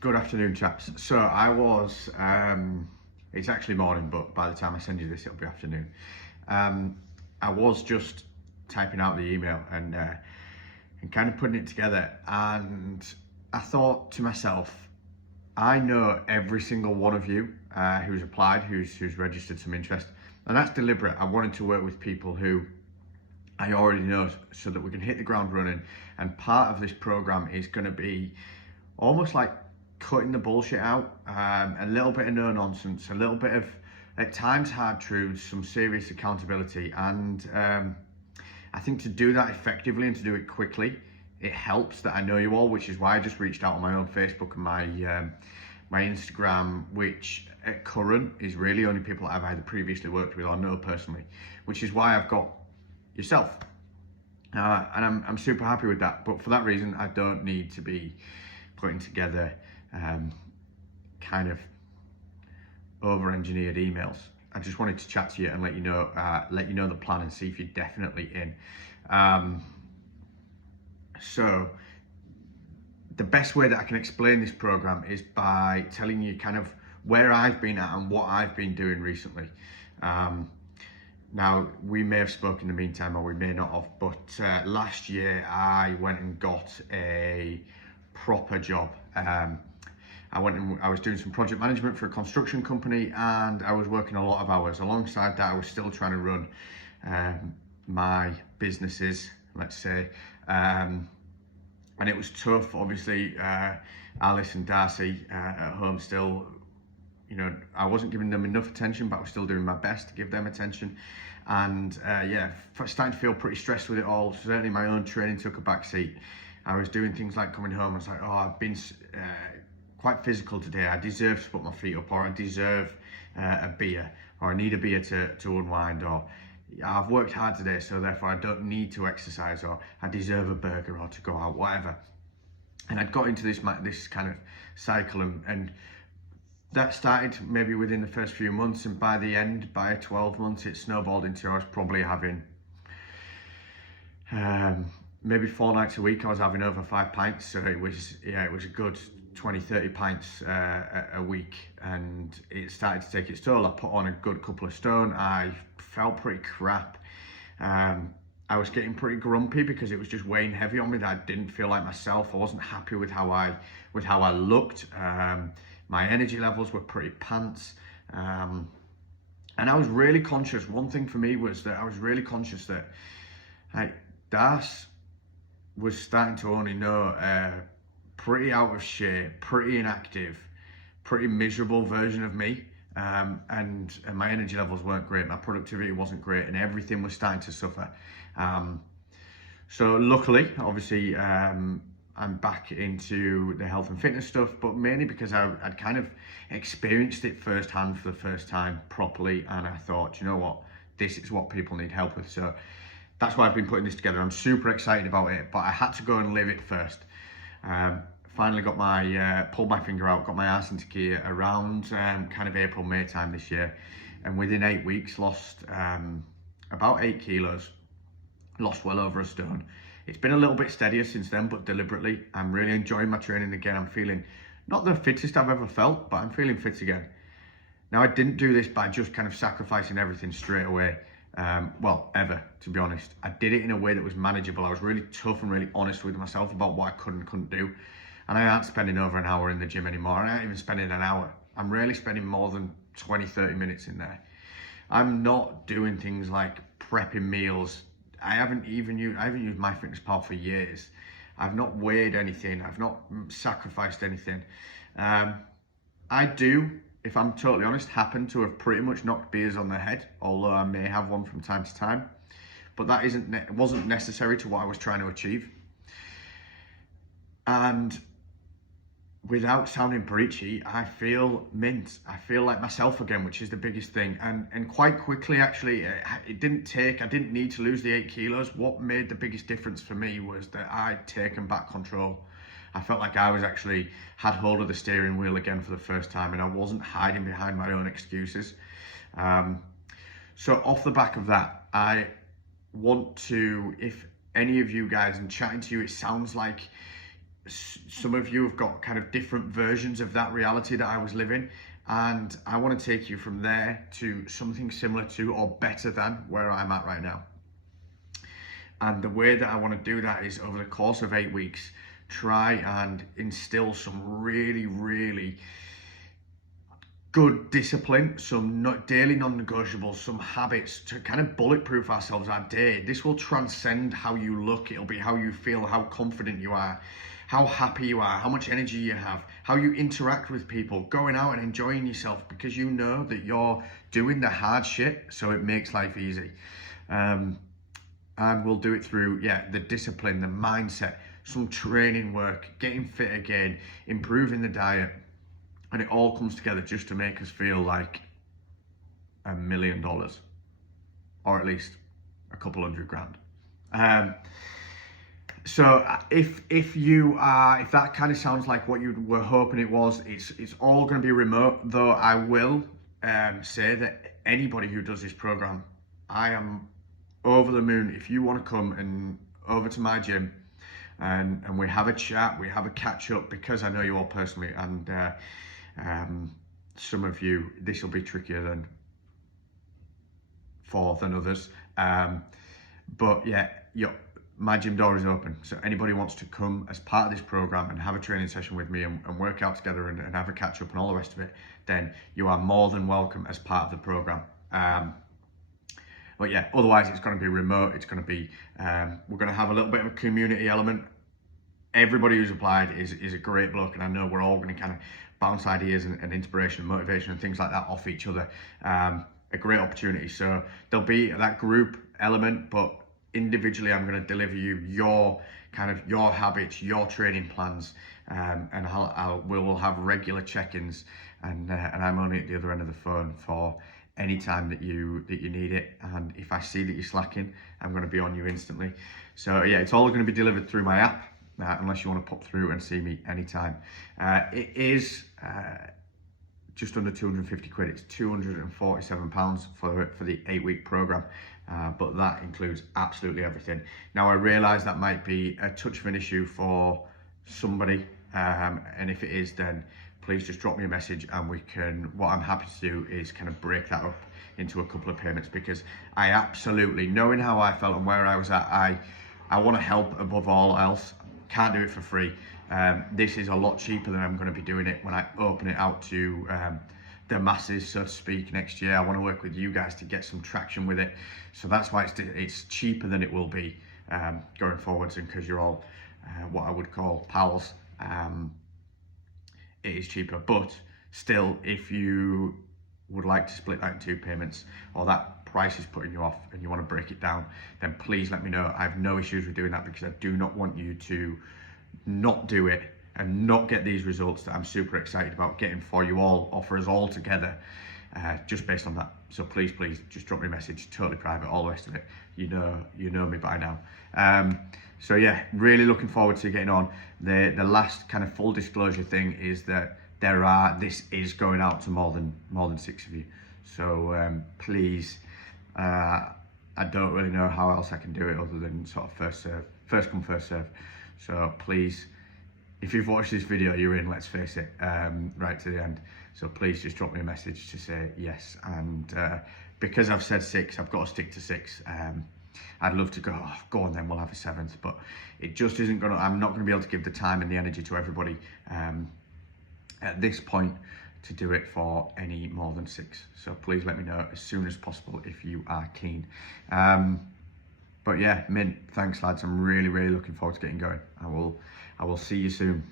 Good afternoon, chaps. So it's actually morning, but by the time I send you this, it'll be afternoon. I was just typing out the email and kind of putting it together, and I thought to myself, I know every single one of you who's applied, who's registered some interest, and that's deliberate. I wanted to work with people who I already know so that we can hit the ground running, and part of this program is going to be almost like cutting the bullshit out, a little bit of no nonsense, a little bit of at times hard truths, some serious accountability, and I think to do that effectively and to do it quickly, it helps that I know you all, which is why I just reached out on my own Facebook and my Instagram, which at current is really only people I've either previously worked with or know personally, which is why I've got yourself, and I'm super happy with that. But for that reason, I don't need to be putting together kind of over-engineered emails. I just wanted to chat to you and let you know the plan and see if you're definitely in. So the best way that I can explain this program is by telling you kind of where I've been at and what I've been doing recently. Now, we may have spoken in the meantime, or we may not have, but last year I went and got a proper job. I was doing some project management for a construction company, and I was working a lot of hours. Alongside that, I was still trying to run my businesses, let's say, and it was tough. Obviously, Alice and Darcy at home still, I wasn't giving them enough attention, but I was still doing my best to give them attention. And starting to feel pretty stressed with it all. Certainly my own training took a back seat. I was doing things like coming home, I was like, oh, I've been quite physical today. I deserve to put my feet up, or I deserve a beer, or I need a beer to unwind, or I've worked hard today, so therefore I don't need to exercise, or I deserve a burger or to go out, whatever. And I'd got into this kind of cycle, and that started maybe within the first few months, and by the end, by 12 months, it snowballed into I was probably having maybe 4 nights a week I was having over 5 pints. So it was a good 20-30 pints a week, and it started to take its toll. I put on a good couple of stone. I felt pretty crap. I was getting pretty grumpy because it was just weighing heavy on me, that I didn't feel like myself. I wasn't happy with how I looked. My energy levels were pretty pants. And I was really conscious. One thing for me was that I was really conscious that Das was starting to only know a pretty out of shape, pretty inactive, pretty miserable version of me. And my energy levels weren't great, my productivity wasn't great, and everything was starting to suffer. So luckily, obviously, I'm back into the health and fitness stuff, but mainly because I'd kind of experienced it firsthand for the first time properly, and I thought, you know what, this is what people need help with. So that's why I've been putting this together. I'm super excited about it, but I had to go and live it first. Finally got pulled my finger out, got my ass into gear around kind of April, May time this year. And within 8 weeks, lost about 8 kilos, lost well over a stone. It's been a little bit steadier since then, but deliberately. I'm really enjoying my training again. I'm feeling not the fittest I've ever felt, but I'm feeling fit again. Now, I didn't do this by just kind of sacrificing everything straight away. Ever, to be honest. I did it in a way that was manageable. I was really tough and really honest with myself about what I could and couldn't do. And I aren't spending over an hour in the gym anymore. I ain't even spending an hour. I'm rarely spending more than 20-30 minutes in there. I'm not doing things like prepping meals. I haven't used MyFitnessPal for years. I've not weighed anything. I've not sacrificed anything. I do, if I'm totally honest, happen to have pretty much knocked beers on the head, although I may have one from time to time. But that wasn't necessary to what I was trying to achieve. And without sounding preachy, I feel mint. I feel like myself again, which is the biggest thing. And quite quickly, actually, I didn't need to lose the 8 kilos. What made the biggest difference for me was that I'd taken back control. I felt like I had hold of the steering wheel again for the first time, and I wasn't hiding behind my own excuses. So off the back of that, I want to, if any of you guys, and chatting to you, it sounds like some of you have got kind of different versions of that reality that I was living, and I want to take you from there to something similar to or better than where I'm at right now. And the way that I want to do that is, over the course of 8 weeks, try and instill some really, really good discipline, some daily non-negotiables, some habits to kind of bulletproof ourselves our day. This will transcend how you look. It'll be how you feel, how confident you are, how happy you are, how much energy you have, how you interact with people, going out and enjoying yourself, because you know that you're doing the hard shit, so it makes life easy. And we'll do it through, the discipline, the mindset, some training work, getting fit again, improving the diet. And it all comes together just to make us feel like $1 million, or at least a couple $100,000. So if that kind of sounds like what you were hoping it was, it's all going to be remote. Though I will say that anybody who does this program, I am over the moon if you want to come and over to my gym and we have a chat, we have a catch up, because I know you all personally, and some of you this will be trickier than others, but my gym door is open, so anybody wants to come as part of this program and have a training session with me and work out together and have a catch up and all the rest of it, then you are more than welcome as part of the program. But otherwise it's going to be remote. It's going to be, we're going to have a little bit of a community element. Everybody who's applied is a great bloke, and I know we're all going to kind of bounce ideas and inspiration and motivation and things like that off each other. A great opportunity. So there'll be that group element, but individually I'm going to deliver you your habits, your training plans, and we will have regular check-ins, and I'm only at the other end of the phone for any time that you need it. And if I see that you're slacking, I'm going to be on you instantly. So it's all going to be delivered through my app, unless you want to pop through and see me anytime. It is just under 250 quid. It's £247 for the 8-week program, but that includes absolutely everything. Now I realise that might be a touch of an issue for somebody, and if it is, then please just drop me a message and what I'm happy to do is kind of break that up into a couple of payments, because I absolutely, knowing how I felt and where I was at, I want to help above all else. Can't do it for free. This is a lot cheaper than I'm going to be doing it when I open it out to the masses, so to speak, next year. I want to work with you guys to get some traction with it. So that's why it's cheaper than it will be going forwards, and because you're all what I would call pals, it is cheaper. But still, if you would like to split that in 2 payments, or that price is putting you off and you want to break it down, then please let me know. I have no issues with doing that, because I do not want you to not do it and not get these results that I'm super excited about getting for you all, or for us all together, just based on that. So please just drop me a message, totally private, all the rest of it. You know me by now. So really looking forward to getting on. The last kind of full disclosure thing is that this is going out to more than 6 of you. So please, I don't really know how else I can do it other than sort of first come, first serve. So please, if you've watched this video, you're in, let's face it, right to the end. So please just drop me a message to say yes. And because I've said 6, I've got to stick to 6. I'd love to go on then, we'll have a 7th, but it just isn't I'm not gonna be able to give the time and the energy to everybody at this point to do it for any more than 6. So please let me know as soon as possible if you are keen. But mint, thanks lads. I'm really looking forward to getting going. I will see you soon.